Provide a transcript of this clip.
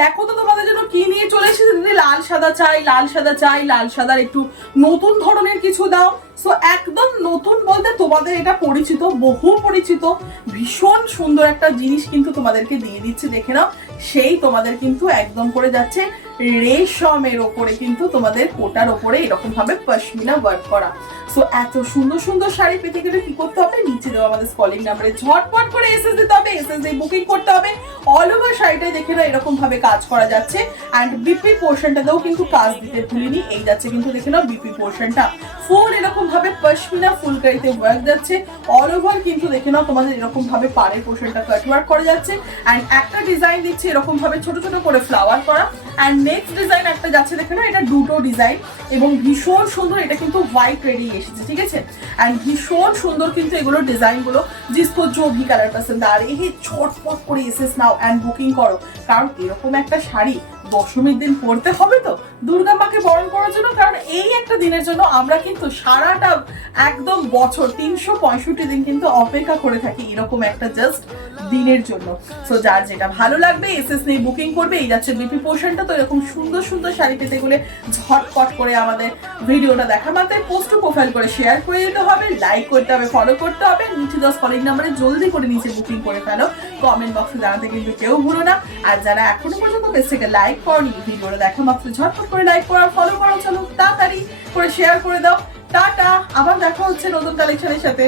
দেখো তো তোমাদের জন্য কি নিয়ে চলে এসেছে দিদি। লাল সাদা চাই, লাল সাদা চাই, লাল সাদার একটু নতুন ধরনের কিছু দাও। সো একদম নতুন বলতে তোমাদের এটা পরিচিত, বহু পরিচিত, ভীষণ সুন্দর একটা জিনিস কিন্তু তোমাদেরকে দিয়ে দিচ্ছি, দেখে নাও। সেই তোমাদের কিন্তু একদম করে যাচ্ছে রেশমের ওপরে, কিন্তু তোমাদের কোটার ওপরে এরকম ভাবে পশমিনা ওয়ার্ক করা। সো এত সুন্দর সুন্দর শাড়ি পেতে গেলে কি করতে হবে, নিচে দেওয়া আমাদের কলিং নাম্বারে ঝটপট করে এসএস দিতে হবে, এসএস দিয়ে বুকিং করতে হবে। অল ওভার শাড়িটাই দেখে নাও এরকম ভাবে কাজ করা যাচ্ছে। অ্যান্ড বিপি পোর্শনটাতেও কিন্তু কাজ দিতে ভুলিনি, এই যাচ্ছে কিন্তু দেখে নাও বিপি পোর্শনটা ফুল এরকম ভাবে পশমিনা ফুলকারিতে ওয়ার্ক যাচ্ছে। অল ওভার কিন্তু দেখে নাও তোমাদের এরকম ভাবে পাড়ের পোর্শনটা কাট ওয়ার্ক করা যাচ্ছে। অ্যান্ড একটা ডিজাইন দিচ্ছে এরকম ভাবে ছোট ছোট করে ফ্লাওয়ার করা। অ্যান্ড নেক্সট ডিজাইন একটা যাচ্ছে দেখে নাও, এটা দুটো ডিজাইন এবং ভীষণ সুন্দর। এটা কিন্তু হোয়াইট রেডি এসেছে, ঠিক আছে। এন্ড ভীষণ সুন্দর কিন্তু এগুলো ডিজাইন গুলো। जिसको जो भी कलर पसंद आ रही है झटपट করে এসএস নাও এন্ড বুকিং করো, কারণ এরকম একটা শাড়ি দশমীর দিন পরতে হবে তো দুর্গা মাকে বরণ করার জন্য। কারণ এই একটা দিনের জন্য আমরা কিন্তু সারাটা একদম বছর 365 দিন কিন্তু অপেক্ষা করে থাকি এরকম একটা জাস্ট দিনের জন্য। সো যার যেটা ভালো লাগবে এসএস নিয়ে বুকিং করবে। এই যাচ্ছে বিপি পোর্শনটা। তো এরকম সুন্দর সুন্দর শাড়ি পেতে গেলে ঝটপট করে আমাদের ভিডিওটা দেখা মাত্রই পোস্ট টু প্রোফাইল করে শেয়ার করে দিতে হবে, লাইক করতে হবে, ফলো করতে হবে, নিচে 10 কলিং নাম্বারে জলদি করে নিচে বুকিং করে ফেলো। কমেন্ট বক্সে জানাতে কিন্তু কেউ ভুলো না। আর যারা এখনো পর্যন্ত পেজ থেকে লাইক করনি, ভিডিওটা দেখা মাত্র ঝটপট করে লাইক করো, ফলো করো, চলো তাড়াতাড়ি করে শেয়ার করে দাও। টাটা, আবার দেখা হচ্ছে নতুন কালেকশনের সাথে।